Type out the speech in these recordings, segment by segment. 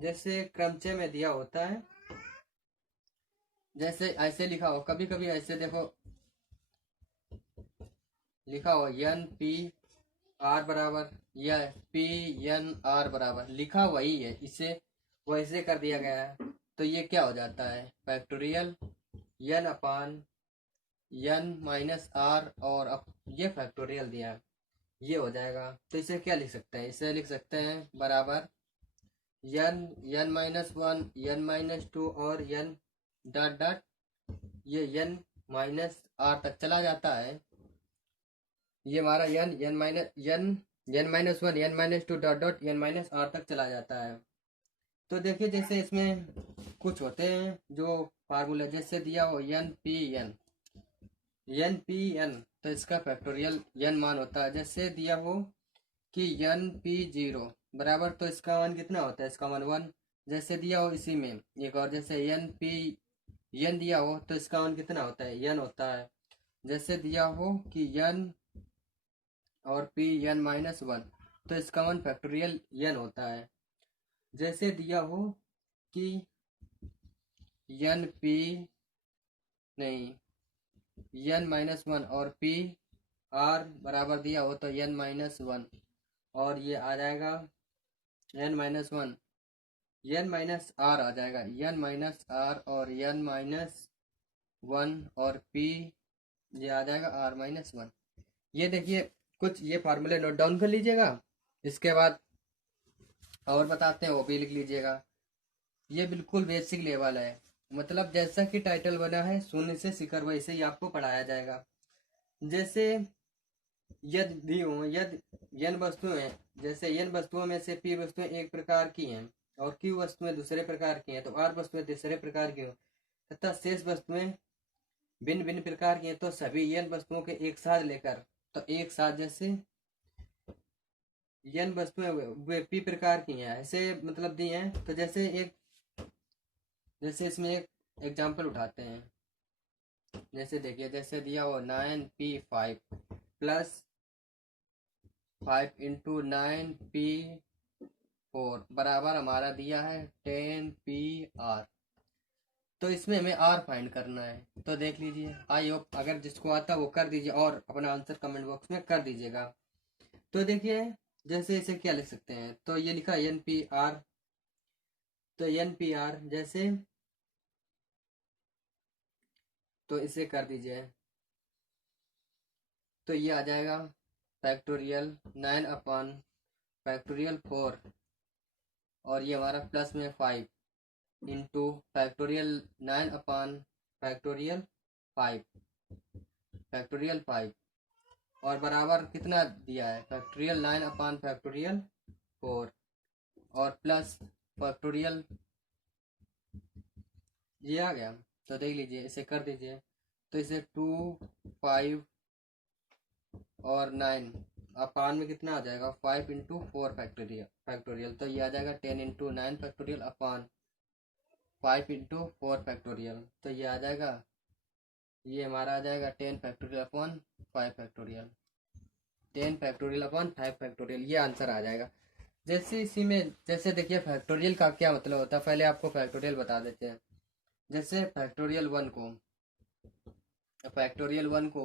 जैसे क्रमचय में दिया होता है, जैसे ऐसे लिखा हो, कभी कभी ऐसे देखो लिखा हो एन पी आर बराबर या पी एन आर बराबर, लिखा वही है, इसे वैसे कर दिया गया है। तो ये क्या हो जाता है, factorial N upon N minus are, और अब ये फैक्टोरियल दिया है, ये हो जाएगा। तो इसे क्या लिख सकते हैं, इसे लिख सकते हैं बराबर N N minus one N minus two और एन डॉट डॉट, ये एन माइनस आर तक चला जाता है। ये हमारा N N minus one N minus two dot dot N minus R तक चला जाता है। तो देखिए जैसे इसमें कुछ होते हैं जो फार्मूला, जैसे दिया हो एन पी एन, तो इसका फैक्टोरियल एन मान होता है। जैसे दिया हो कि एन पी जीरो बराबर, तो इसका मान कितना होता है, इसका मान वन। जैसे दिया हो इसी में एक और, जैसे एन पी एन दिया हो तो इसका मान कितना होता है, एन होता है। जैसे दिया हो कि एन और पी एन माइनस वन, तो इसका मान फैक्टोरियल एन होता है। जैसे दिया हो कि एन पी नहीं एन माइनस वन और पी आर बराबर दिया हो, तो एन माइनस वन, और ये आ जाएगा n minus one, N minus r आ जाएगा, एन माइनस आर और एन माइनस वन, और पी ये आ जाएगा आर माइनस वन। ये देखिए कुछ ये फार्मूले नोट डाउन कर लीजिएगा, इसके बाद और बताते हैं वो भी लिख लीजिएगा। ये बिल्कुल बेसिक लेवल है, मतलब जैसा कि टाइटल बना है शून्य से शिखर, वैसे ही आपको पढ़ाया जाएगा। जैसे यदि हो यदि एन वस्तुएं, जैसे एन वस्तुओं में से पी वस्तुएं एक प्रकार की हैं और क्यू वस्तुएं दूसरे प्रकार की हैं, तो आर वस्तुएं तीसरे प्रकार की हो तथा शेष वस्तुएं भिन्न भिन्न प्रकार की हैं, तो सभी एन वस्तुओं के एक साथ लेकर, तो एक साथ जैसे एन वस्तुएं वे पी प्रकार की हैं, ऐसे मतलब दी हैं। तो जैसे इसमें एक एग्जाम्पल उठाते हैं। जैसे देखिए, जैसे दिया हो 9p5 प्लस 5 × 9p4 बराबर हमारा दिया है 10pr। तो इसमें हमें आर फाइंड करना है। तो देख लीजिए, आई होप अगर जिसको आता वो कर दीजिए और अपना आंसर कमेंट बॉक्स में कर दीजिएगा। तो देखिए जैसे इसे क्या लिख सकते हैं, तो ये लिखा एन पी आर, तो एन पी आर जैसे, तो इसे कर दीजिए, तो ये आ जाएगा फैक्टोरियल 9/4, और ये हमारा प्लस में 5 इंटू फैक्टोरियल 9/5 और बराबर कितना दिया है, फैक्टोरियल 9/4 और प्लस फैक्टोरियल, ये आ गया। तो देख लीजिए, इसे कर दीजिए, तो इसे 2 5 और 9 अपान में कितना आ जाएगा, 5 × 4 फैक्टोरियल, तो ये आ जाएगा 10 × 9 फैक्टोरियल अपान 5 × 4 फैक्टोरियल, तो ये आ जाएगा, ये हमारा आ जाएगा 10 factorial upon 5 factorial, 10 factorial upon 5 factorial, ये आंसर आ जाएगा। जैसे इसी में जैसे देखिए फैक्टोरियल का क्या मतलब होता है, पहले आपको फैक्टोरियल बता देते हैं। जैसे फैक्टोरियल 1 को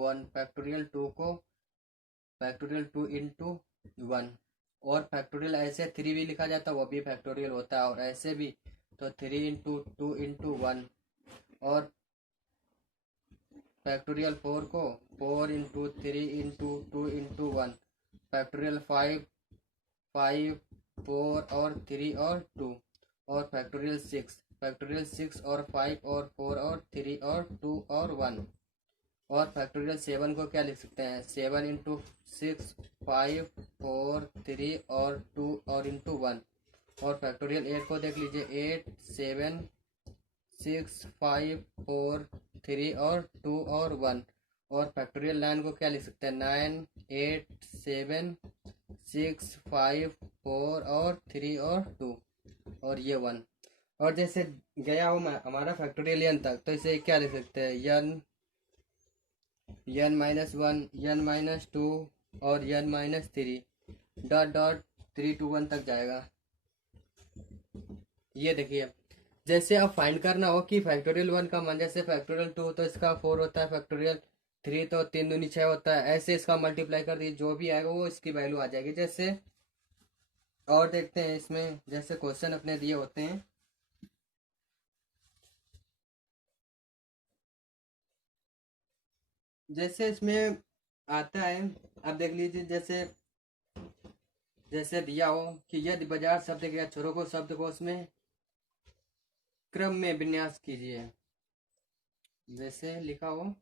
1, फैक्टोरियल 2 को फैक्टोरियल 2 इंटू 1, और फैक्टोरियल ऐसे 3 भी लिखा जाता है, वो भी फैक्टोरियल होता है, और ऐसे भी तो 3 × 2 × 1, और फैक्टोरियल 4 को 4 × 3 × 2 × 1, फैक्टोरियल 5 4 और 3 और 2, और फैक्टोरियल 6 और 5 और 4 और 3 और 2 और 1, और फैक्टोरियल 7 को क्या लिख सकते हैं, 7 × 6 5 4 3 और 2 और इंटू 1, और फैक्टोरियल 8 को देख लीजिए, 8 7 6 5 4 3 और 2 और 1, और फैक्टोरियल 9 को क्या लिख सकते हैं, 9 8 7 6 5 4 और 3 और 2 और ये 1। और जैसे गया हो हमारा फैक्टोरियल एन तक, तो इसे क्या लिख सकते हैं, n -1 n -2 और n -3 डॉट डॉट 3 to 1 तक जाएगा। ये देखिए, जैसे अब फाइंड करना हो कि फैक्टोरियल 1 का मान, जैसे फैक्टोरियल 2 तो इसका 4 होता है, फैक्टोरियल 3 तो 3 दूनी 6 होता है, ऐसे इसका मल्टीप्लाई कर दिए, जो भी आएगा वो इसकी वैल्यू आ जाएगी। जैसे और देखते हैं इसमें, जैसे क्वेश्चन अपने दिए होते हैं, जैसे इसमें आता है, अब देख लीजिए, जैसे जैसे दिया हो कि यदि बाजार शब्द के अक्षरों को शब्दकोश में क्रम में विन्यास कीजिए, जैसे लिखा हो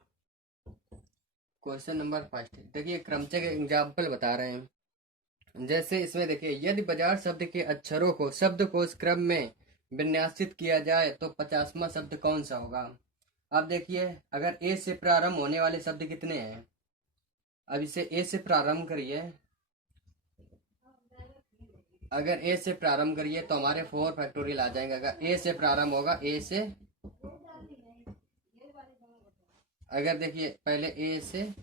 क्वेश्चन नंबर फर्स्ट। देखिए क्रमचय के एग्जाम्पल बता रहे हैं। जैसे इसमें देखिए, यदि बाजार शब्द के अक्षरों को शब्दकोश क्रम में विन्यासित किया जाए तो 50वां शब्द कौन सा होगा। अब देखिए, अगर ए से प्रारंभ होने वाले शब्द कितने हैं, अब इसे ए से प्रारंभ करिए, अगर ए से प्रारंभ करिए तो हमारे 4 फैक्टोरियल आ जाएंगे। अगर ए से प्रारंभ होगा, ए से, अगर देखिए पहले ए से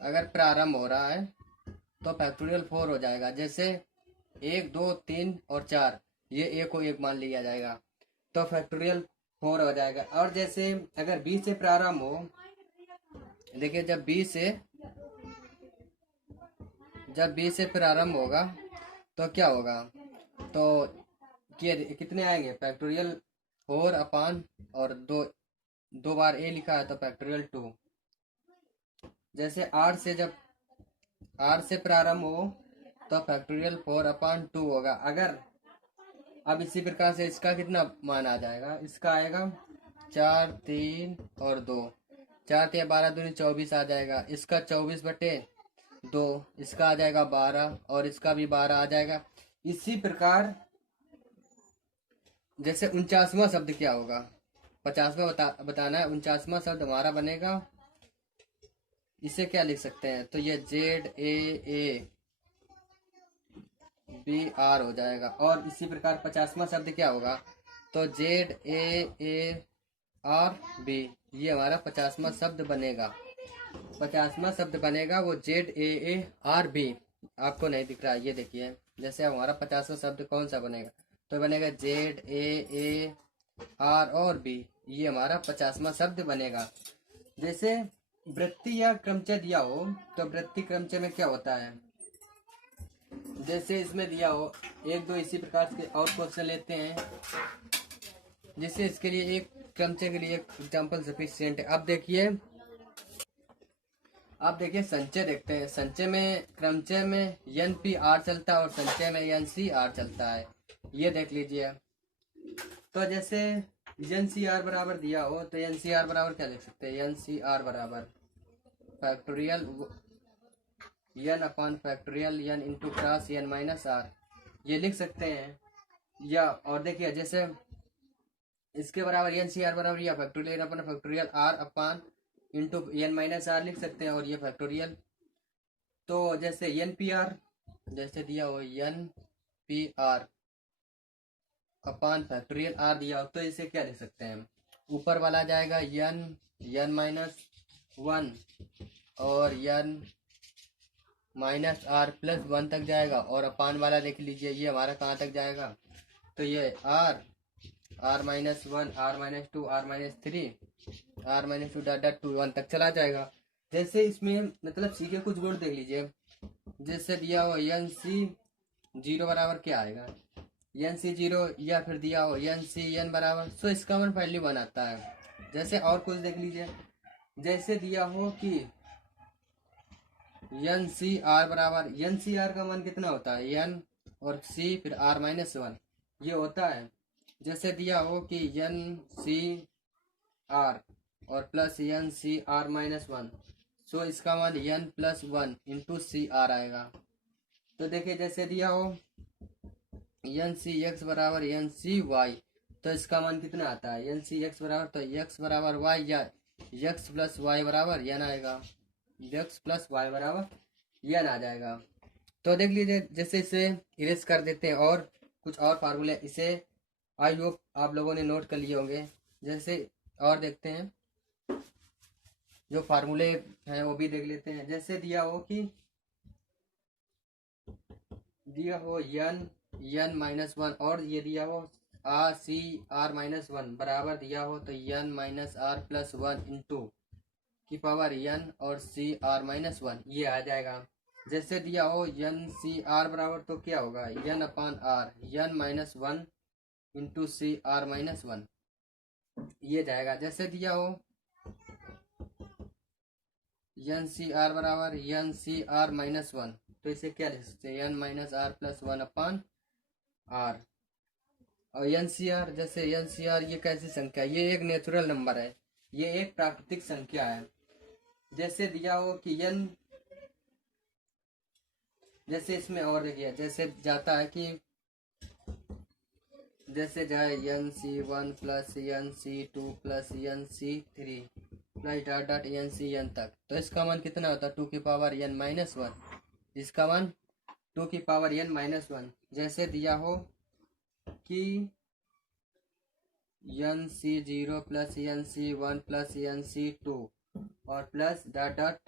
अगर प्रारंभ हो रहा है तो फैक्टोरियल 4 हो जाएगा। जैसे 1 2 3 और 4, ये ए को 1 मान लिया जाएगा तो फैक्टोरियल 4 हो जाएगा। और जैसे अगर बी से प्रारंभ हो, देखिए जब बी से प्रारंभ होगा तो क्या होगा, तो कितने आएंगे, फैक्टोरियल 4 अपान और 2 बार ए लिखा है तो फैक्टोरियल 2। जैसे आर से प्रारंभ हो तो फैक्टोरियल 4 अपान 2 होगा। अगर अब इसी प्रकार से इसका कितना मान आ जाएगा, इसका आएगा 4 3 और 2, 4 3 12 दूनी 24 आ जाएगा। इसका 24/2, इसका आ जाएगा 12 और इसका भी 12 आ जाएगा। इसी प्रकार जैसे 49वां शब्द क्या होगा, 50वां बताना है। 49वां शब्द हमारा बनेगा, इसे क्या लिख सकते हैं, तो ये ZAABR हो जाएगा। और इसी प्रकार 50वां शब्द क्या होगा, तो ZAARB, ये हमारा 50वां शब्द बनेगा। 50वां शब्द बनेगा वो ZAARB। आपको नहीं दिख रहा, ये देखिए, जैसे हमारा 50वां शब्द कौन सा बनेगा, तो बनेगा ZAAR और B, ये हमारा 50वां शब्द बनेगा। जैसे वृत्ति या क्रमचय दिया हो तो वृत्ति क्रमचय में क्या होता है, जैसे इसमें दिया हो 1 2 इसी प्रकार के और क्वेश्चन लेते हैं। जैसे इसके लिए एक क्रमचय के लिए एक एग्जाम्पल सफिशिएंट है। अब देखिए संचय देखते हैं। संचय में, क्रमचय में NPR चलता है और संचय में NCR चलता है, ये देख लीजिए। तो जैसे NCR बराबर दिया हो तो NCR बराबर क्या लिख सकते हैं, NCR बराबर factorial n upon factorial n into cross n minus r, ये लिख सकते हैं। या और देखिए, जैसे इसके बराबर NCR बराबर या फैक्टोरियल अपन फैक्टोरियल r अपान इंटू n माइनस r लिख सकते हैं, और ये फैक्टोरियल। तो जैसे NPR, जैसे दिया हो NPR अपान फैक्टोरियल r दिया हो तो इसे क्या लिख सकते हैं, ऊपर वाला जाएगा n माइनस 1 और n माइनस r प्लस 1 तक जाएगा, और अपान वाला लिख लीजिए, ये हमारा कहाँ तक जाएगा, तो ये r minus 1 r minus 2 r minus 3 r minus 2 dot dot 1 तक चला जाएगा। जैसे इसमें मतलब सी के कुछ गुण देख लीजिए। जैसे दिया हो NC0 बराबर क्या आएगा, NC0, या फिर दिया हो NCN बराबर, तो इसका मन वैल्यू 1 आता है। जैसे और कुछ देख लीजिए, जैसे दिया हो कि NCR बराबर, NCR का मान कितना होता है, N और C फिर R माइनस 1, ये होता है। जैसे दिया हो कि NCR और प्लस NCR माइनस 1, सो इसका मान N प्लस 1 इंटू CR आएगा। तो देखिए, जैसे दिया हो NCX बराबर NCY, तो इसका मान कितना आता है, NCX बराबर, तो x बराबर y या x प्लस वाई बराबर n आएगा, x प्लस वाई बराबर n आ जाएगा। तो देख लीजिए, जैसे इसे इरेज कर देते हैं और कुछ और फार्मूले, इसे आई होप आप लोगों ने नोट कर लिए होंगे। जैसे और देखते हैं, जो फार्मूले हैं वो भी देख लेते हैं। जैसे दिया हो कि n n माइनस वन और ये दिया हो r बराबर दिया हो तो n minus r plus one into की पावर n और c r-1 ये आ जाएगा। जैसे दिया हो n c r बराबर तो क्या होगा n upon r n minus one into c r-1 ये जाएगा। जैसे दिया हो n c r बराबर n c r-1 तो इसे क्या लिख सकते हैं n minus r plus one upon r. और एन सी आर, जैसे एन सी आर ये कैसी संख्या है, ये एक नेचुरल नंबर है, ये एक प्राकृतिक संख्या है। जैसे दिया हो कि n, जैसे इसमें और देखिए जैसे जाता है कि जैसे जाए एन सी वन प्लस एन सी two plus n c three plus dot dot n सी एन तक, तो इसका मान कितना होता है 2 की पावर n माइनस वन, इसका मान 2 की पावर n माइनस वन। जैसे दिया हो कि n C zero plus n सी वन प्लस एन सी टू और प्लस डॉट डॉट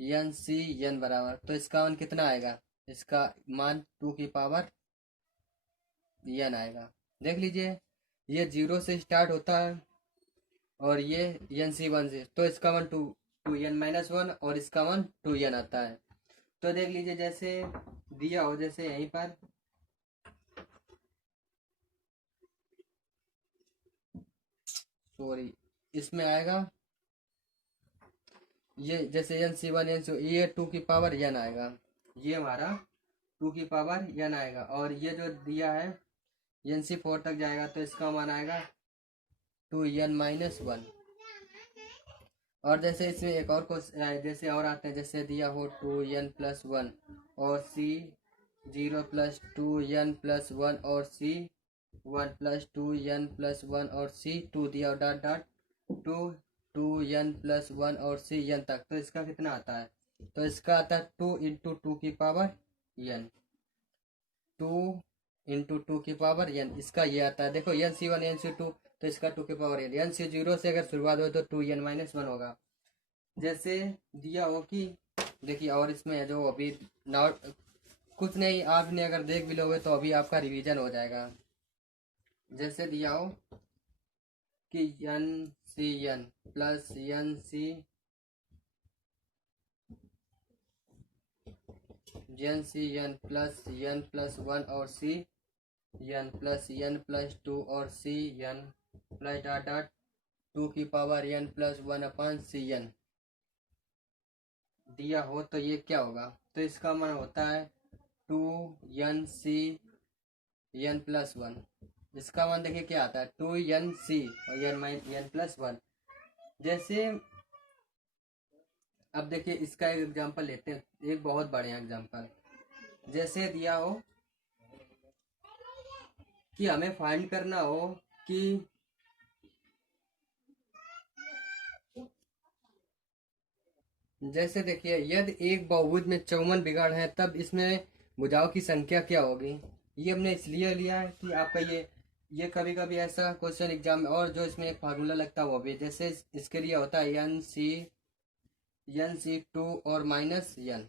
एन सी एन बराबर, तो इसका मान कितना आएगा, इसका मान 2 की पावर n आएगा। देख लीजिए ये 0 से स्टार्ट होता है और ये एन सी वन से, तो इसका मान टू एन माइनस वन और इसका मान 2n आता है। तो देख लीजिए जैसे दिया हो, जैसे यहीं पर सॉरी इसमें आएगा ये जैसे एन सी वन एन सी, ये 2 की पावर n आएगा, ये हमारा 2 की पावर n आएगा। और ये जो दिया है एन सी फोर तक जाएगा तो इसका मान आएगा 2n माइनस वन। और जैसे इसमें एक और क्वेश्चन जैसे और आते हैं, जैसे दिया हो 2n प्लस वन और c zero plus 2n plus one और c one plus 2n plus one और c टू दिया dot dot 2n plus one और c n तक, तो इसका कितना आता है, तो इसका आता है 2 इंटू टू की पावर n, 2 इंटू टू की पावर n, इसका ये आता है। देखो एन सी वन एन सी टू तो इसका 2 की पावर n सी जीरो से अगर शुरुआत हो तो 2n माइनस वन होगा। जैसे दिया हो कि देखिए और इसमें जो अभी नॉट कुछ नहीं, आपने अगर देख भी लोगे तो अभी आपका रिवीजन हो जाएगा। जैसे दिया हो कि एन सी एन प्लस एन सी एन प्लस वन और सी एन प्लस टू और c n plus dot dot 2 की power n plus one upon c n दिया हो तो ये क्या होगा, तो इसका मान होता है 2n सी एन प्लस वन। इसका मान देखिए क्या आता है 2n सी और n प्लस वन। जैसे अब देखिए इसका एक एग्जांपल लेते हैं, एक बहुत बढ़िया एग्जांपल। जैसे दिया हो कि हमें फाइंड करना हो कि जैसे देखिए यदि एक बहुभुज में 54 बिगाड़ है तब इसमें भुजाओं की संख्या क्या होगी। ये हमने इसलिए लिया है कि आपका ये कभी कभी ऐसा क्वेश्चन एग्जाम में, और जो इसमें एक फार्मूला लगता है वो भी, जैसे इसके लिए होता है एन सी टू और माइनस एन,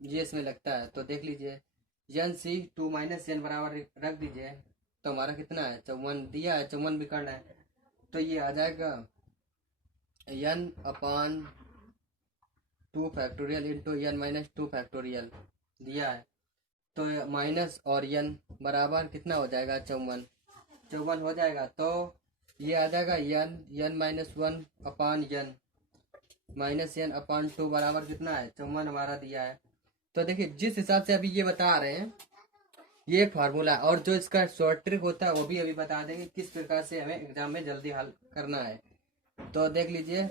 ये इसमें लगता है। तो देख लीजिए एन सी टू माइनस एन बराबर रख दीजिए तो हमारा कितना है 54 दिया है, 54 बिगाड़ है, तो ये आ जाएगा n upon 2 factorial into n minus 2 factorial दिया है, तो माइनस और एन बराबर कितना हो जाएगा 54 हो जाएगा। तो ये आ जाएगा n minus one upon N minus n upon 2 बराबर कितना है 54 हमारा दिया है। तो देखिए जिस हिसाब से अभी ये बता रहे हैं ये एक फार्मूला, और जो इसका शॉर्ट ट्रिक होता है वो भी अभी बता देंगे किस प्रकार से हमें एग्जाम में जल्दी हल करना है। तो देख लीजिए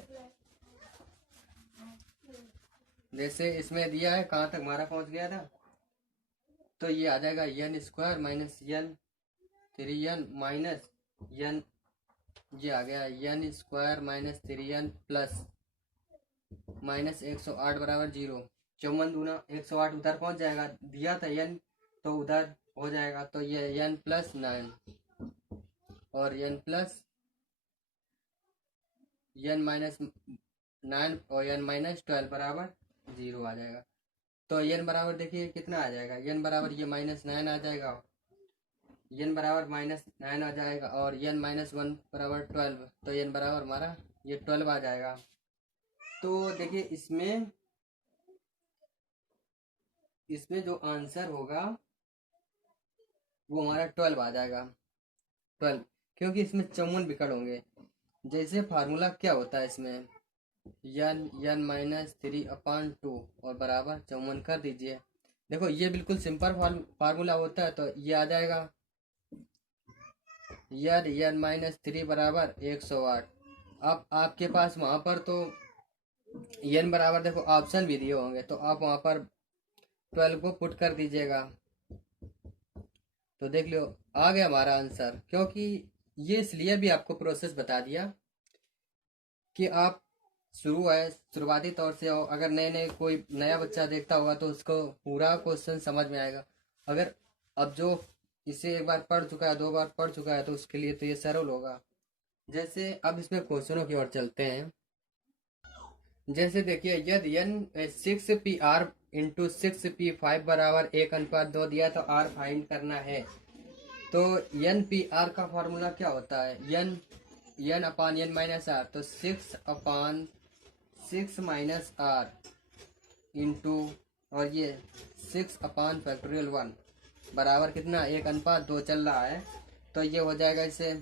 जैसे इसमें दिया है कहाँ तक हमारा पहुंच गया था, तो ये आ जाएगा n square minus n three n minus n, ये आ गया n square minus three n plus minus 108 बराबर 0। 54 दूना 108 उधर पहुंच जाएगा, दिया था एन तो उधर हो जाएगा, तो ये एन प्लस 9 और एन प्लस एन माइनस 9 और एन माइनस 12 बराबर 0 आ जाएगा। तो एन बराबर देखिए कितना आ जाएगा, एन बराबर ये -9 आ जाएगा n बराबर -9 आ जाएगा और n -1 बराबर 12, तो n बराबर हमारा ये 12 आ जाएगा। तो देखिए इसमें जो आंसर होगा वो हमारा 12 आ जाएगा। 12 क्योंकि इसमें 54 विकर्ण होंगे। जैसे फार्मूला क्या होता है इसमें, n -3/2 और बराबर 54 कर दीजिए। देखो ये बिल्कुल सिंपल फार्मूला होता है, तो ये आ जाएगा n-3 बराबर 108। अब आपके पास वहां पर तो n बराबर देखो ऑप्शन भी दिए होंगे, तो आप वहां पर 12 को पुट कर दीजिएगा। तो देख लो आ गया हमारा आंसर। क्योंकि ये इसलिए भी आपको प्रोसेस बता दिया कि आप शुरुआती तौर से हो, अगर नए नए कोई नया बच्चा देखता होगा तो उसको पूरा क्वेश्चन समझ में आएगा। अगर अब जो इसे एक बार पढ़ चुका है, 2 बार पढ़ चुका है, तो उसके लिए तो ये सरल होगा। जैसे अब इसमें क्वेश्चनों की ओर चलते हैं। जैसे देखिए यदि n 6pr इंटू 6p5 बराबर 1:2 दिया तो r फाइंड करना है। तो npr का फॉर्मूला क्या होता है, n upon n minus r, तो 6/6 माइनस आर इंटू और ये 6/1 बराबर कितना 1:2 चल रहा है। तो ये हो जाएगा इसे,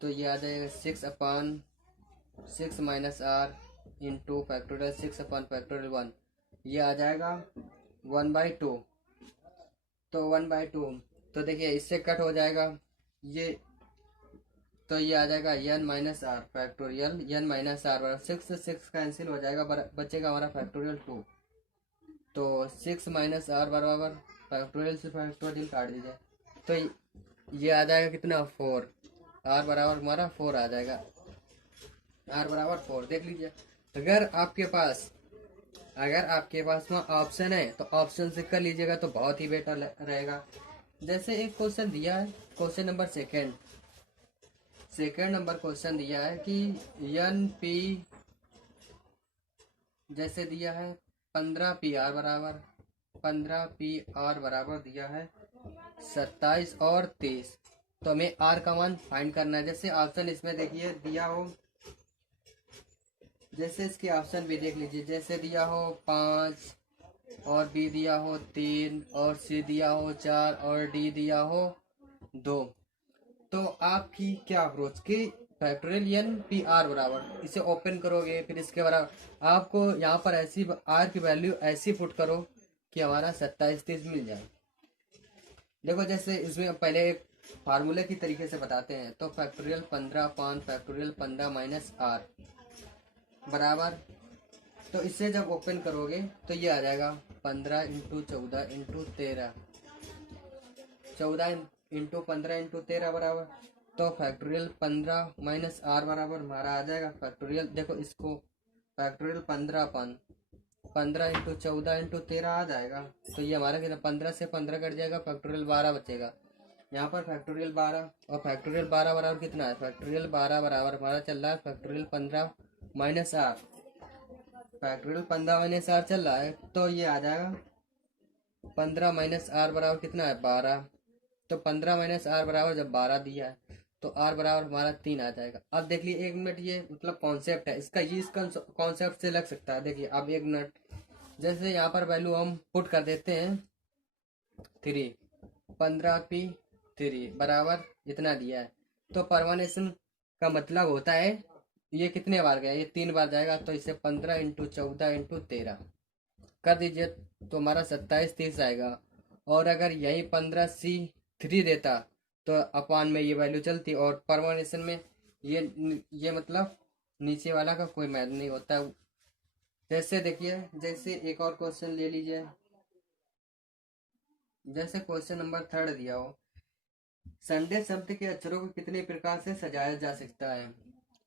तो ये आ जाएगा 6/6 माइनस आर इंटू फैक्टोरियल 6/1, ये आ जाएगा 1/2। तो 1/2 तो देखिए इससे कट हो जाएगा ये, तो ये आ जाएगा n minus r factorial n minus r बराबर 6 से 6 कैंसिल हो जाएगा, बचेगा हमारा फैक्टोरियल 2। तो 6 माइनस आर बराबर फैक्टोरियल से फैक्टोरियल काट दीजिए, तो ये आ जाएगा कितना 4। आर बराबर हमारा 4 आ जाएगा, आर बराबर 4। देख लीजिए अगर आपके पास वहाँ ऑप्शन है तो ऑप्शन से कर लीजिएगा तो बहुत ही बेटर रहेगा। जैसे एक क्वेश्चन दिया है, question number second number question दिया है कि एन पी, जैसे दिया है 15 पी आर बराबर दिया है 27 और 23। तो हमें आर का मान फाइंड करना है। जैसे ऑप्शन इसमें देखिए दिया हो, जैसे इसके ऑप्शन भी देख लीजिए, जैसे दिया हो 5 और बी दिया हो 3 और सी दिया हो 4 और डी दिया हो 2। तो आपकी क्या अप्रोच की फैक्टोरियल एन पी आर बराबर इसे ओपन करोगे, फिर इसके बराबर आपको यहाँ पर ऐसी आर की वैल्यू ऐसी पुट करो कि हमारा 27-23 मिल जाए। देखो जैसे इसमें पहले एक फार्मूले की तरीके से बताते हैं। तो फैक्टोरियल 15 माइनस आर बराबर, तो इससे जब ओपन करोगे तो ये आ जाएगा 15 इंटू 14 इंटू 13, 14 इंटू 15 इंटू 13 बराबर, तो फैक्टोरियल 15 माइनस आर बराबर हमारा आ जाएगा फैक्टोरियल, देखो इसको फैक्टोरियल 15 इंटू 14 इंटू 13 आ जाएगा। तो ये हमारा कितना 15 से 15 कट जाएगा, फैक्टोरियल 12 बचेगा। यहाँ पर फैक्टोरियल 12 और फैक्टोरियल 12 बराबर कितना है, फैक्टोरियल 12 बराबर हमारा चल रहा है factorial 15 minus r, factorial 15 minus r चल रहा है। तो ये आ जाएगा 15 माइनस आर बराबर कितना है 12। तो 15 माइनस आर बराबर जब 12 दिया है तो आर बराबर हमारा 3 आ जाएगा। अब देख लीजिए 1 मिनट, ये मतलब कॉन्सेप्ट है इसका, ये इस कॉन्सेप्ट से लग सकता है। देखिए अब 1 मिनट, जैसे यहाँ पर वैल्यू हम पुट कर देते हैं 3, 15p3 बराबर इतना दिया है। तो परमानेशन का मतलब होता है ये कितने बार गया, ये 3 बार जाएगा। तो इसे 15 इंटू 14 इंटू 13 कर दीजिए तो हमारा 27-30 आएगा। और अगर यही 15c3 देता तो अपान में ये वैल्यू चलती, और परमानेशन में ये मतलब नीचे वाला का कोई मैच नहीं होता। जैसे देखिए, जैसे एक और क्वेश्चन ले लीजिए, जैसे क्वेश्चन नंबर 3 दिया हो, संडे शब्द के अक्षरों को कितने प्रकार से सजाया जा सकता है।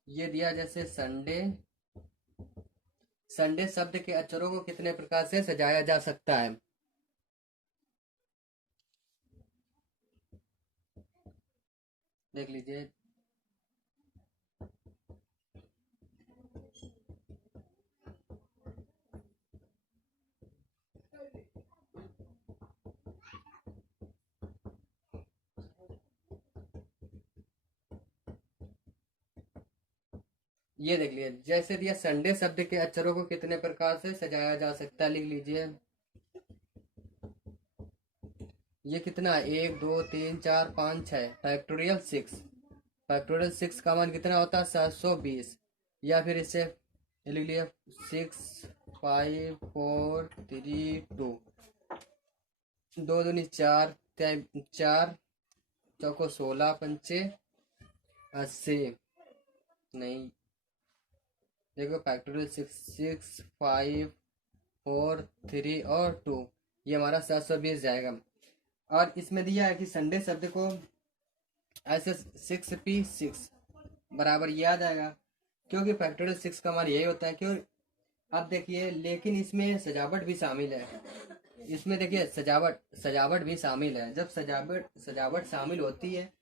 ये दिया जैसे संडे शब्द के अक्षरों को कितने प्रकार से सजाया जा सकता है। देख लीजिए, ये देख लीजिए, जैसे दिया संडे शब्द के अक्षरों को कितने प्रकार से सजाया जा सकता है, लिख लीजिए। ये कितना है, 1 2 3 4 5 6, फैक्टोरियल 6। फैक्टोरियल 6 का मान कितना होता है, 720। या फिर इसे लिख लिया 6 5 4 3 2, 2 दूनी 4, 4 चौको 16, पंचे 80। नहीं, देखो फैक्टोरियल 6 6 5 4 3 और 2, ये हमारा 720 जाएगा। और इसमें दिया है कि संडे शब्द को ऐसे 6p6 बराबर ये आ जाएगा, क्योंकि फैक्टोरियल 6 का मान यही होता है। क्यों, अब देखिए, लेकिन इसमें सजावट भी शामिल है। इसमें देखिए सजावट भी शामिल है। जब सजावट शामिल होती है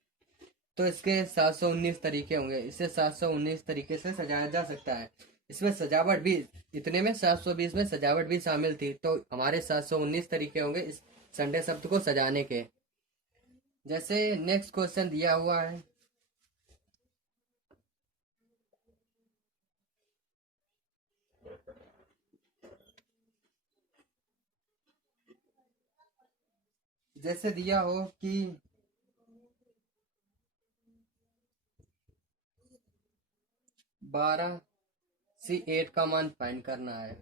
तो इसके 719 तरीके होंगे। इसे 719 तरीके से सजाया जा सकता है। इसमें सजावट भी, इतने में 720 में सजावट भी शामिल थी, तो हमारे 719 तरीके होंगे इस संडे शब्द को सजाने के। जैसे नेक्स्ट क्वेश्चन दिया हुआ है, जैसे दिया हो कि 12C8 का मान फाइंड करना है,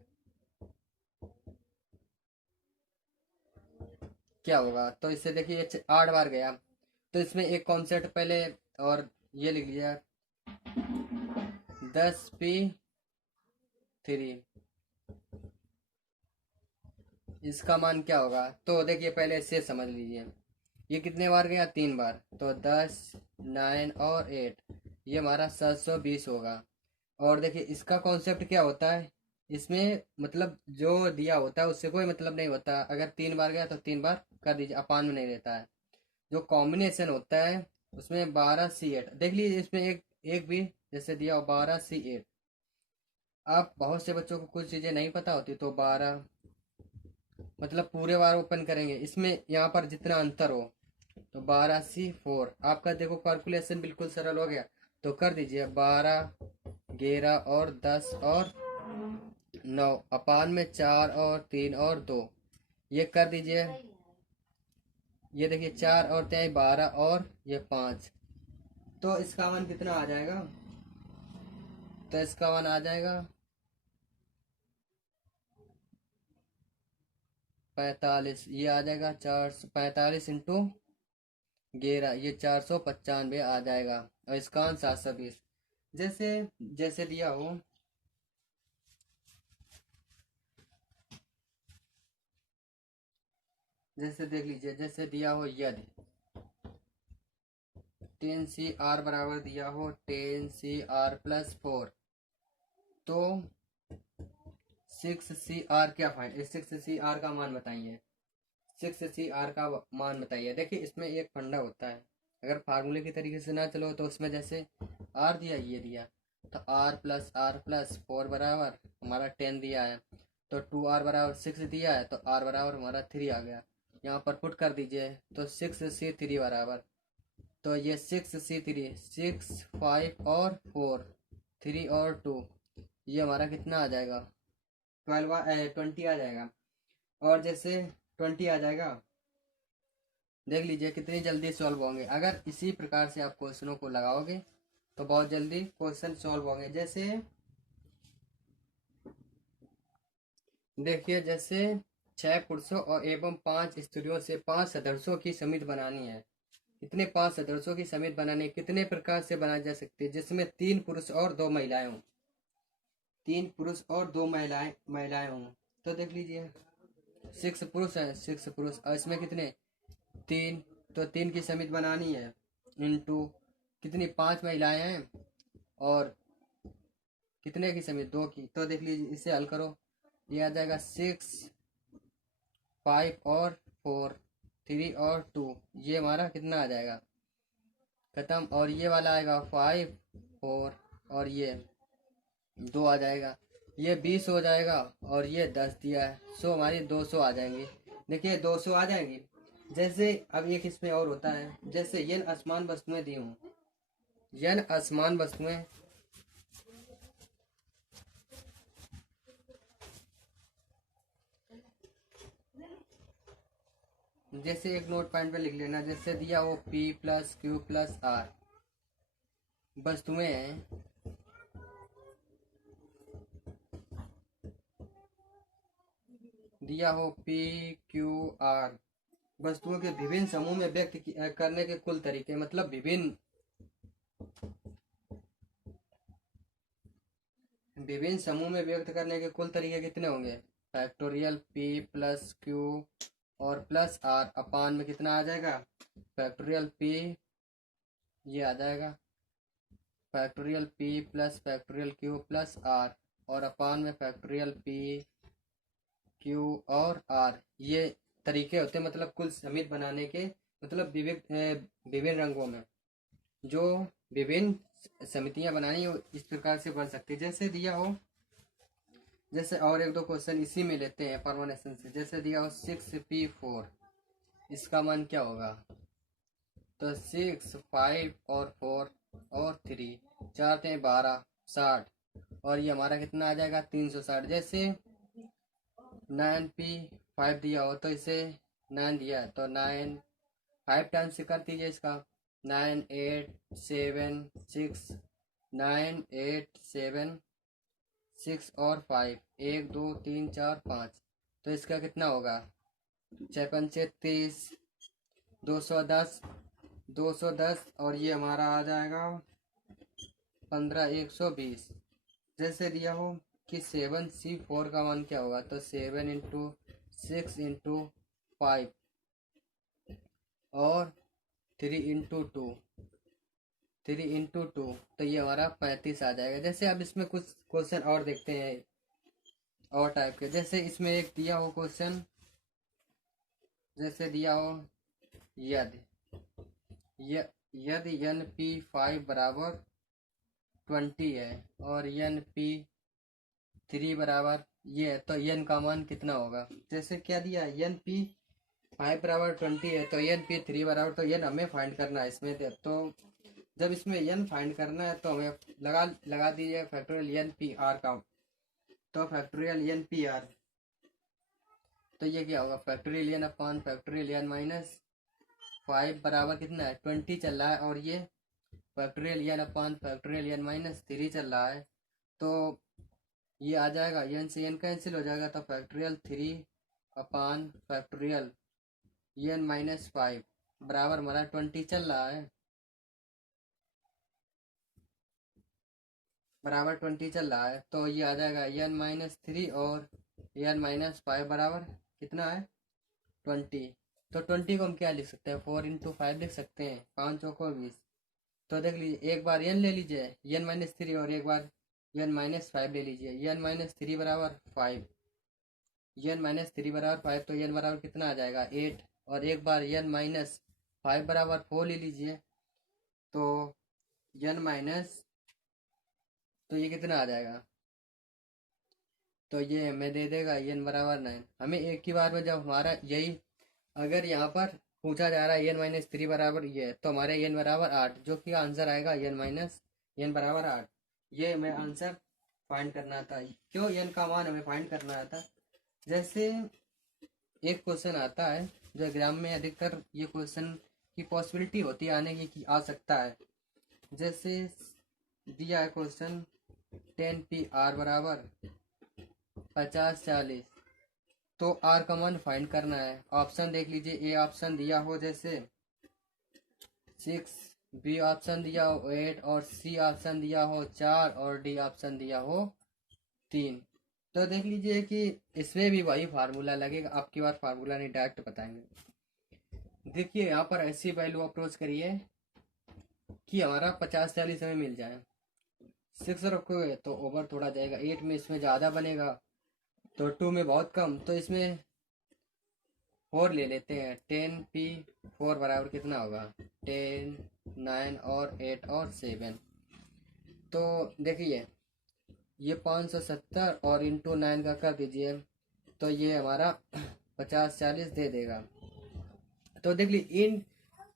क्या होगा। तो इससे देखिए 8 बार गया, तो इसमें एक कॉन्सेप्ट पहले, और ये लिख लिया 10p3, इसका मान क्या होगा। तो देखिए पहले इससे समझ लीजिए, ये कितने बार गया, 3 बार, तो 10 9 और 8, ये हमारा 720 होगा। और देखिए इसका कॉन्सेप्ट क्या होता है, इसमें मतलब जो दिया होता है उससे कोई मतलब नहीं होता। अगर 3 बार गया तो 3 बार कर दीजिए, अपान में नहीं रहता है। जो कॉम्बिनेशन होता है उसमें 12C8 देख लीजिए, इसमें एक एक भी जैसे दिया हो 12C8। आप बहुत से बच्चों को कुछ चीज़ें नहीं पता होती, तो 12 मतलब पूरे बार ओपन करेंगे, इसमें यहाँ पर जितना अंतर हो, तो 12C4। आपका देखो कैलकुलेशन बिल्कुल सरल हो गया, तो कर दीजिए 12 11 और 10 और 9, अपान में 4 और 3 और 2, ये कर दीजिए। ये देखिए 4 और 3 12 और ये 5, तो इसका मान कितना आ जाएगा, तो इसका मान आ जाएगा 45। ये आ जाएगा 445 इंटू 11, ये 495 आ जाएगा। और इसका मान 720। जैसे जैसे दिया हो, जैसे देख लीजिए, जैसे दिया हो यदि 10CR बराबर दिया हो 10CR+4, तो 6CR क्या फाइंड, 6CR का मान बताइए। 6CR का मान बताइए। देखिए इसमें एक फंडा होता है, अगर फार्मूले की तरीके से ना चलो तो उसमें जैसे R दिया, ये दिया, तो R+R+4 बराबर हमारा 10 दिया है, तो 2R बराबर 6 दिया है, तो R बराबर हमारा 3 आ गया। यहाँ पर पुट कर दीजिए, तो 6C3 बराबर, तो ये 6C3, 6 5 और 4, 3 और 2, ये हमारा कितना आ जाएगा, 20 आ जाएगा। और जैसे 20 आ जाएगा, देख लीजिए कितनी जल्दी सॉल्व होंगे। अगर इसी प्रकार से आप क्वेश्चनों को लगाओगे तो बहुत जल्दी क्वेश्चन सॉल्व होंगे। जैसे देखिए, जैसे 6 पुरुषों और एवं 5 स्त्रियों से 5 सदस्यों की समिति बनानी है। कितने, 5 सदस्यों की समिति बनानी कितने प्रकार से बनाई जा सकती है, जिसमें 3 पुरुष और 2 महिलाएं हों। 3 पुरुष और 2 महिलाएं हों, तो देख लीजिए 6 पुरुष है, 6 पुरुष, और इसमें कितने, 3, तो 3 की समिति बनानी है, इंटू कितनी, 5 महिलाएं हैं, और कितने की समिति, 2 की। तो देख लीजिए इसे हल करो, ये आ जाएगा 6 5 और 4, 3 और 2, ये हमारा कितना आ जाएगा, खत्म। और ये वाला आएगा 5 4 और ये 2 आ जाएगा, ये 20 हो जाएगा, और ये 10 दिया है, सो हमारी 200 आ जाएंगी। देखिए 200 आ जाएंगी। जैसे अब एक इसमें और होता है, जैसे यन असमान वस्तुएं दी हूँ, यन असमान वस्तुएं जैसे एक नोट पॉइंट पे लिख लेना, जैसे दिया हो P plus q plus r, बस तुम्हें दिया हो P क्यू आर वस्तुओं के विभिन्न समूह में व्यक्त करने के कुल तरीके, मतलब विभिन्न समूह में व्यक्त करने के कुल तरीके कितने होंगे? फैक्टोरियल P प्लस क्यू और प्लस आर अपान में कितना आ जाएगा? फैक्टोरियल P, ये आ जाएगा factorial P plus factorial Q plus r, और अपान में फैक्टोरियल P क्यू और आर। ये तरीके होते हैं मतलब कुल समित बनाने के, मतलब विभिन्न रंगों में जो विभिन्न समितियां बनानी हो इस प्रकार से बन सकती है। जैसे दिया हो, जैसे और एक दो क्वेश्चन इसी में लेते हैं परमानेशन से। जैसे दिया हो 6p4, इसका मान क्या होगा? तो 6, 5 और 4 और 3, 4 × 12, 60, और ये हमारा कितना आ जाएगा? 360। जैसे 9p5 दिया हो तो इसे 9 दिया है तो 9 5 टाइम्स से कर दीजिए इसका, 9 8 7 6, 9 8 7 6 और 5, 1 2 3 4 5, तो इसका कितना होगा? 6 पंचे 30, 210, 210, और ये हमारा आ जाएगा 15, 120। जैसे दिया हो कि 7c4 का मान क्या होगा? तो 7 × 6 × 5 और 3 × 2, 3 × 2, तो ये हमारा 35 आ जाएगा। जैसे अब इसमें कुछ क्वेश्चन और देखते हैं और टाइप के। जैसे इसमें एक दिया हो क्वेश्चन, जैसे दिया हो यदि NP5 बराबर 20 है और NP3 बराबर ये है, तो n का मान कितना होगा? जैसे क्या दिया है? NP5 बराबर 20 है तो NP3 बराबर, तो n हमें फाइंड करना है इसमें। तो जब इसमें n फाइंड करना है तो हमें लगा दीजिए फैक्टोरियल NPR का, तो फैक्टोरियल NPR, तो ये क्या होगा? Factorial n upon factorial n minus 5 बराबर कितना है? 20 चल रहा है, और ये factorial n upon factorial n minus 3 चल रहा है, तो ये आ जाएगा n से n कैंसिल हो जाएगा, तो factorial 3 upon factorial n minus 5 बराबर हमारा 20 चल रहा है, बराबर 20 चल रहा है, तो ये आ जाएगा n माइनस 3 और n माइनस 5 बराबर कितना है? 20। तो 20 को हम क्या लिख सकते हैं? 4 × 5 लिख सकते हैं, 5 चौको 20। तो देख लीजिए, एक बार n ले लीजिए n माइनस 3, और एक बार n माइनस 5 ले लीजिए। n माइनस 3 बराबर 5, n माइनस 3 बराबर 5, तो n बराबर कितना आ जाएगा? 8, और एक बार n माइनस 5 बराबर 4 ले लीजिए, तो n माइनस, तो ये कितना आ जाएगा? तो ये हमें दे देगा n बराबर 9। हमें एक ही बार में जब हमारा यही, अगर यहाँ पर पूछा जा रहा है n माइनस 3 बराबर ये, तो हमारे n बराबर 8, जो कि आंसर आएगा n बराबर 8। ये हमें आंसर फाइंड करना था। क्यों n का मान हमें फाइंड करना था? जैसे एक क्वेश्चन आता है जो एग्जाम में, अधिकतर ये क्वेश्चन की पॉसिबिलिटी होती है आने की, आ सकता है। जैसे दिया है क्वेश्चन 10p_r बराबर 50, 40, तो r का मान फाइंड करना है। ऑप्शन देख लीजिए, ए ऑप्शन दिया हो जैसे 6, बी ऑप्शन दिया हो 8, और सी ऑप्शन दिया हो 4, और डी ऑप्शन दिया हो 3। तो देख लीजिए कि इसमें भी वही फार्मूला लगेगा, आपकी बार फार्मूला नहीं, डायरेक्ट बताएंगे। देखिए यहाँ पर ऐसी वैल्यू अप्रोच करिए कि हमारा 50, 40 हमें मिल जाए। 6 रखोगे तो ओवर थोड़ा जाएगा, 8 में इसमें ज़्यादा बनेगा, तो 2 में बहुत कम, तो इसमें 4 ले लेते हैं। 10p4 बराबर कितना होगा? 10, 9 और 8 और 7। तो देखिए ये 570 और इंटू 9 का कर दीजिए, तो ये हमारा 50, 40 दे देगा। तो देख लीजिए, इन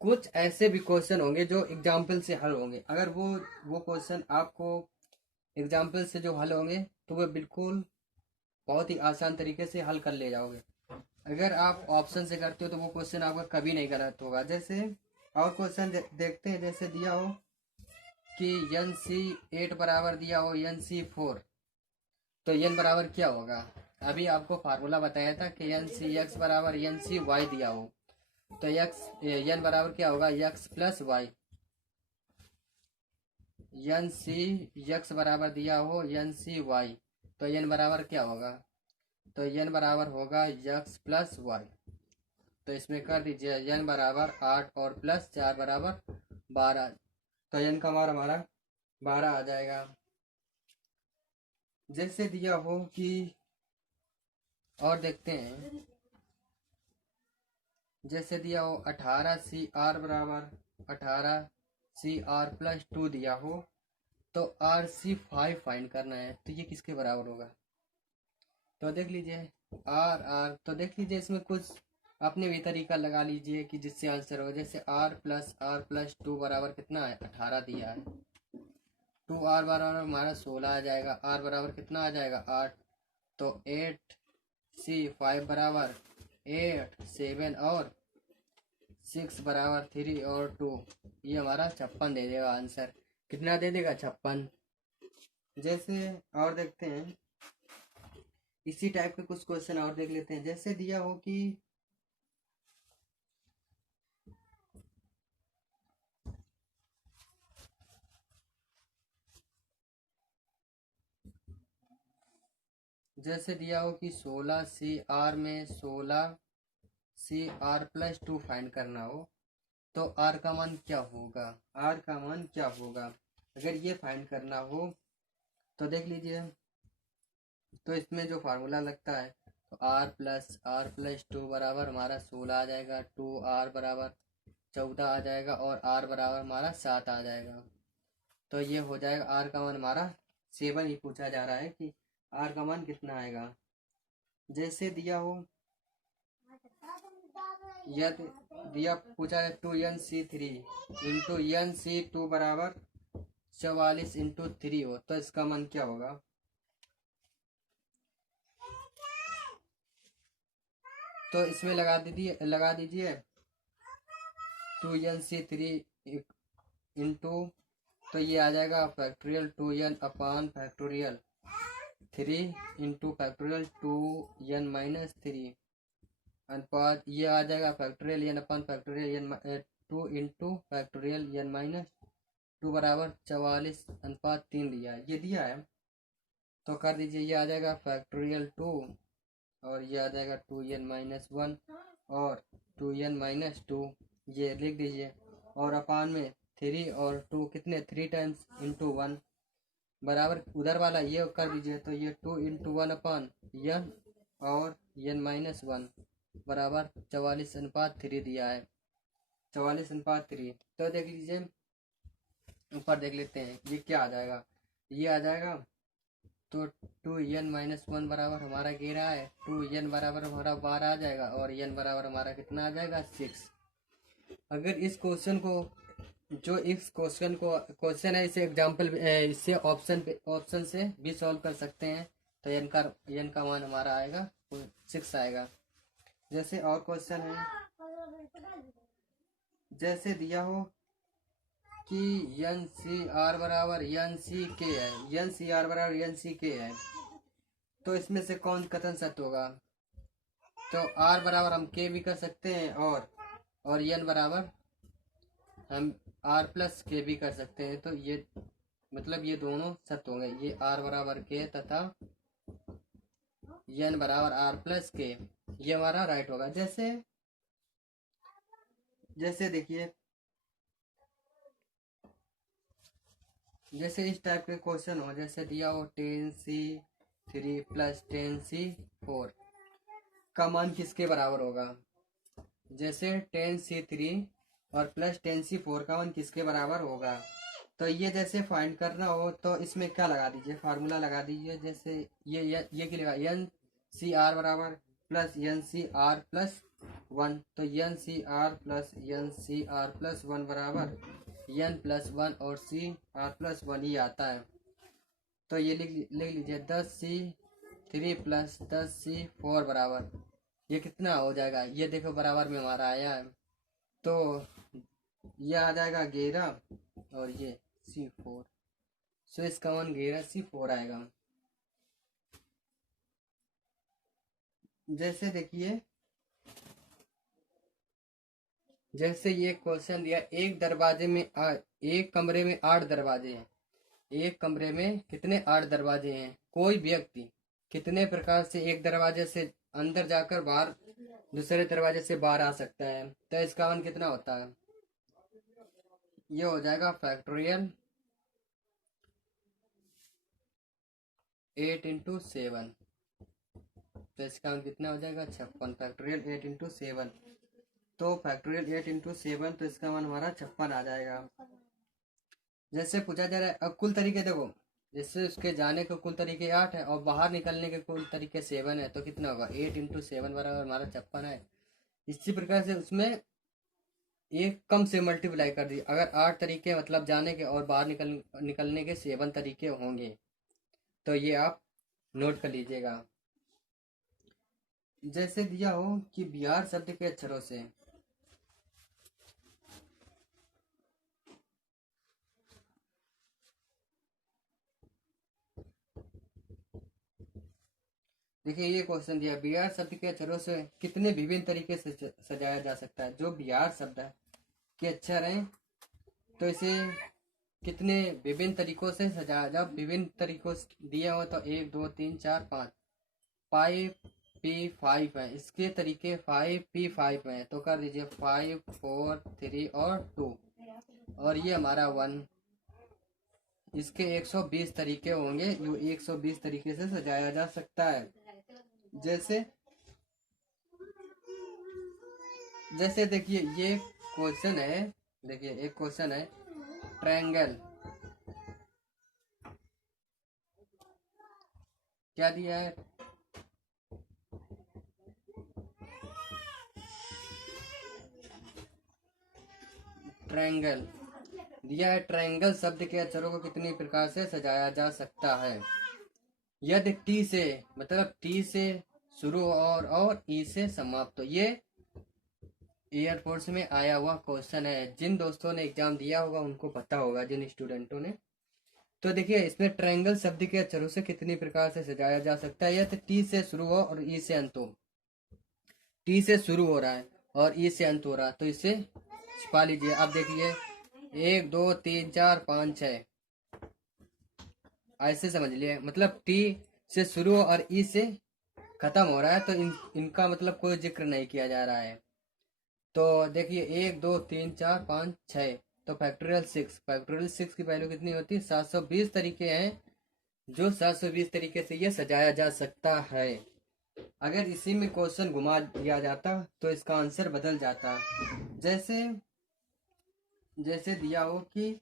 कुछ ऐसे भी क्वेश्चन होंगे जो एग्जाम्पल से हल होंगे। अगर वो क्वेश्चन आपको एग्जाम्पल से जो हल होंगे, तो वो बिल्कुल बहुत ही आसान तरीके से हल कर ले जाओगे। अगर आप ऑप्शन से करते हो तो वो क्वेश्चन आपका कभी नहीं गलत होगा। जैसे और क्वेश्चन देखते हैं। जैसे दिया हो कि एन सी 8 बराबर दिया हो एन सी 4, तो एन बराबर क्या होगा। अभी आपको फार्मूला बताया था कि एन सी एक्स बराबर एन सी वाई दिया हो, तो एक्स एन बराबर क्या होगा, x plus y. N c x बराबर दिया हो एन सी वाई, तो एन बराबर क्या होगा, तो एन बराबर होगा एक्स प्लस वाई। तो इसमें कर दीजिए एन बराबर 8 और प्लस 4 बराबर 12, तो एन का मान हमारा 12 आ जाएगा। जैसे दिया हो कि और देखते हैं। जैसे दिया हो 18 सी आर बराबर 18 सी आर प्लस 2 दिया हो, तो आर सी 5 फाइंड करना है, तो ये किसके बराबर होगा। तो देख लीजिए आर आर, तो देख लीजिए इसमें कुछ अपने भी तरीका लगा लीजिए कि जिससे आंसर हो। जैसे आर प्लस 2 बराबर कितना है, 18 दिया है। 2 आर बराबर हमारा 16 आ जाएगा। आर बराबर कितना आ जाएगा, 8। तो 8 सी 5 बराबर 8 7 और 6 बराबर 3 और 2, ये हमारा 56 दे देगा आंसर। कितना दे देगा, 56। जैसे और देखते हैं, इसी टाइप के कुछ क्वेश्चन और देख लेते हैं। जैसे दिया हो कि जैसे दिया हो कि 16 सी आर में 16 सी आर प्लस 2 फाइंड करना हो, तो आर का मान क्या होगा, आर का मान क्या होगा। अगर ये फाइंड करना हो तो देख लीजिए, तो इसमें जो फार्मूला लगता है, तो आर प्लस 2 बराबर हमारा 16 आ जाएगा। 2 आर बराबर 14 आ जाएगा और आर बराबर हमारा 7 आ जाएगा। तो ये हो जाएगा आर का मान हमारा 7 ही पूछा जा रहा है कि आर का मान कितना आएगा। जैसे दिया हो यदि दिया पूछा है 2nc3 इंटू एन सी 2 बराबर 44 इंटू 3 हो, तो इसका मान क्या होगा। तो इसमें लगा दीजिए 2nc3 इंटू, तो ये आ जाएगा factorial 2n upon factorial 3 into factorial 2n minus 3 अनुपात, ये आ जाएगा factorial n upon factorial n 2 into factorial n minus 2 बराबर 44 अनुपात 3 दिया है। ये दिया है तो कर दीजिए, ये आ जाएगा फैक्टोरियल 2 और ये आ जाएगा 2n माइनस 1 और 2n माइनस 2, ये लिख दीजिए। और अपान में 3 और 2 कितने 3 टाइम्स इंटू 1 बराबर उधर वाला ये कर दीजिए, तो ये 2 इंटू 1 अपान यन और n माइनस 1 बराबर 44 अनुपात 3 दिया है। 44 अनुपात 3, तो देख लीजिए ऊपर देख लेते हैं ये क्या आ जाएगा। ये आ जाएगा तो 2n माइनस 1 बराबर हमारा घेरा है, 2n बराबर हमारा 12 आ जाएगा और n बराबर हमारा कितना आ जाएगा 6। अगर इस क्वेश्चन को जो इस क्वेश्चन है इसे एग्जाम्पल इससे ऑप्शन से भी सॉल्व कर सकते हैं, तो n का मान हमारा आएगा 6 आएगा। जैसे और क्वेश्चन है, जैसे दिया हो कि एन सी आर बराबर एन सी के है, एन सी आर बराबर एन सी के है, तो इसमें से कौन कथन सत्य होगा। तो आर बराबर हम के भी कर सकते हैं और एन बराबर हम आर प्लस के भी कर सकते हैं, तो ये मतलब ये दोनों सत्य होंगे। ये आर बराबर के तथा एन बराबर आर प्लस के, ये हमारा राइट होगा। जैसे देखिए, जैसे इस टाइप के क्वेश्चन हो, जैसे दिया हो 10c3 प्लस 10c4 का मान किसके बराबर होगा। जैसे 10c3 और प्लस 10c4 का मान किसके बराबर होगा, तो ये जैसे फाइंड करना हो तो इसमें क्या लगा दीजिए, फार्मूला लगा दीजिए। जैसे ये क्या लगा, एन सी आर बराबर plus n c r plus 1, तो n c r plus n c r plus 1 बराबर एन प्लस 1 और सी आर प्लस 1 ही आता है। तो ये लिख लीजिए 10c3 प्लस 10c4 बराबर ये कितना हो जाएगा, ये देखो बराबर में हमारा आया है, तो ये आ जाएगा 11 और ये C4। सो इसका मान 11 C4 आएगा। जैसे देखिए, जैसे ये क्वेश्चन दिया, एक कमरे में 8 दरवाजे हैं। एक कमरे में कितने 8 दरवाजे हैं। कोई व्यक्ति कितने प्रकार से एक दरवाजे से अंदर जाकर बाहर दूसरे दरवाजे से बाहर आ सकता है। तो इसका मान कितना होता है, ये हो जाएगा फैक्टोरियल 8 × 7। तो इसका मान कितना हो जाएगा 56। फैक्टोरियल 8 × 7, तो फैक्टोरियल 8 × 7, तो इसका मान हमारा 56 आ जाएगा। जैसे पूछा जा रहा है, अब कुल तरीके देखो, जैसे उसके जाने के कुल तरीके 8 है और बाहर निकलने के कुल तरीके 7 है, तो कितना होगा 8 × 7 बराबर हमारा 56 है। इसी प्रकार से उसमें एक कम से मल्टीप्लाई कर दी। अगर 8 तरीके मतलब जाने के और बाहर निकलने के 7 तरीके होंगे, तो ये आप नोट कर लीजिएगा। जैसे दिया हो कि बिहार शब्द के अक्षरों से देखिए, ये क्वेश्चन दिया, बिहार शब्द के अक्षरों से कितने विभिन्न तरीके से सजाया जा सकता है। जो बिहार शब्द के अक्षर हैं, तो इसे कितने विभिन्न तरीकों से सजाया। जब विभिन्न तरीकों से दिया हो तो 1 2 3 4 5, 5P5 है। इसके तरीके 5P5 है, तो कर दीजिए 5 4 3 और 2, और ये हमारा 1। इसके 120 तरीके होंगे, जो 120 तरीके से सजाया जा सकता है। जैसे देखिए, ये क्वेश्चन है, देखिए एक क्वेश्चन है, ट्रायंगल क्या दिया है, ट्रायंगल दिया है। ट्रायंगल शब्द के अक्षरों को कितनी प्रकार से सजाया जा सकता है। यदि टी से मतलब टी से शुरू और ई से समाप्त। ये एयरफोर्स में आया हुआ क्वेश्चन है। जिन दोस्तों ने एग्जाम दिया होगा उनको पता होगा, जिन स्टूडेंटों ने। तो देखिए, इसमें ट्रायंगल शब्द के अक्षरों से कितनी प्रकार से सजाया जा सकता है। यदि टी से शुरू हो और ई से अंत हो। टी से शुरू हो रहा है और ई से अंत हो रहा है, तो इसे छिपा लीजिए। अब देखिए 1 2 3 4 5 6, ऐसे समझ लिए। मतलब टी से शुरू और ई से खत्म हो रहा है, तो इनका मतलब कोई जिक्र नहीं किया जा रहा है। तो देखिए 1 2 3 4 5 6, तो फैक्टोरियल 6 की वैल्यू कितनी होती है 720 तरीके हैं, जो 720 तरीके से ये सजाया जा सकता है। अगर इसी में क्वेश्चन घुमा दिया जाता तो इसका आंसर बदल जाता। जैसे जैसे दिया हो कि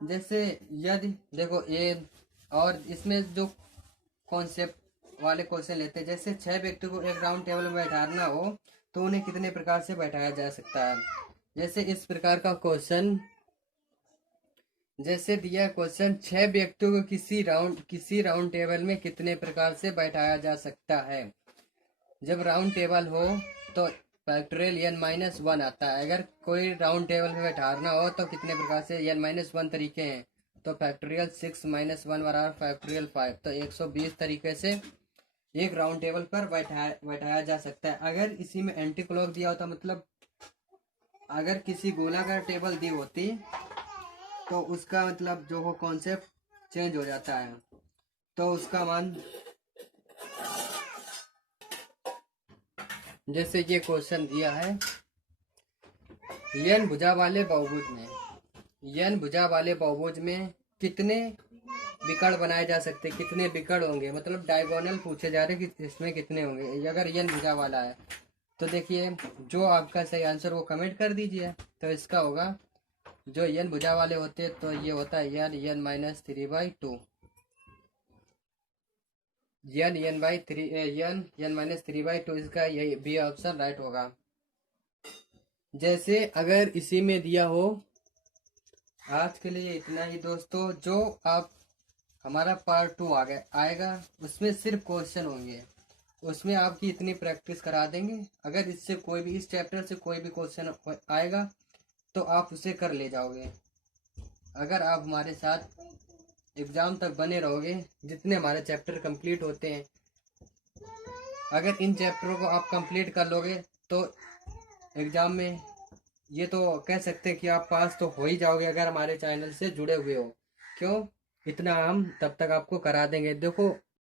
जैसे यदि देखो ये, और इसमें जो कॉन्सेप्ट वाले क्वेश्चन लेते हैं, जैसे 6 व्यक्ति को एक राउंड टेबल में बैठाना हो, तो उन्हें कितने प्रकार से बैठाया जा सकता है। जैसे इस प्रकार का क्वेश्चन, जैसे दिया क्वेश्चन 6 व्यक्तियों को किसी राउंड टेबल में कितने प्रकार से बैठाया जा सकता है। जब राउंड टेबल हो तो फैक्टोरियल n-1 आता है। अगर कोई राउंड टेबल में बैठाना हो तो कितने प्रकार से n-1 तरीके हैं, तो फैक्टोरियल 6 - 1 बराबर फैक्टोरियल 5। तो 120 तरीके से एक राउंड टेबल पर बैठाया जा सकता है। अगर इसी में एंटी क्लॉक दिया होता, मतलब अगर किसी गोलाकार टेबल दी होती, तो उसका मतलब जो हो कॉन्सेप्ट चेंज हो जाता है। तो उसका मान, जैसे ये क्वेश्चन दिया है, n भुजा वाले बहुभुज में कितने विकर्ण बनाए जा सकते हैं, कितने विकर्ण होंगे, मतलब डायगोनल पूछे जा रहे हैं कि इसमें कितने होंगे अगर n भुजा वाला है। तो देखिए, जो आपका सही आंसर वो कमेंट कर दीजिए। तो इसका होगा, जो n भुजा वाले होते हैं तो ये होता है n-3/2, n-3/2, इसका यही बी ऑप्शन राइट होगा। जैसे अगर इसी में दिया हो, आज के लिए इतना ही दोस्तों। जो आप हमारा पार्ट 2 आ गया आएगा, उसमें सिर्फ क्वेश्चन होंगे, उसमें आपकी इतनी प्रैक्टिस करा देंगे। अगर इससे कोई भी, इस चैप्टर से कोई भी क्वेश्चन आएगा तो आप उसे कर ले जाओगे। अगर आप हमारे साथ एग्ज़ाम तक बने रहोगे, जितने हमारे चैप्टर कंप्लीट होते हैं, अगर इन चैप्टरों को आप कंप्लीट कर लोगे तो एग्ज़ाम में ये तो कह सकते हैं कि आप पास तो हो ही जाओगे, अगर हमारे चैनल से जुड़े हुए हो। क्यों? इतना हम तब तक आपको करा देंगे। देखो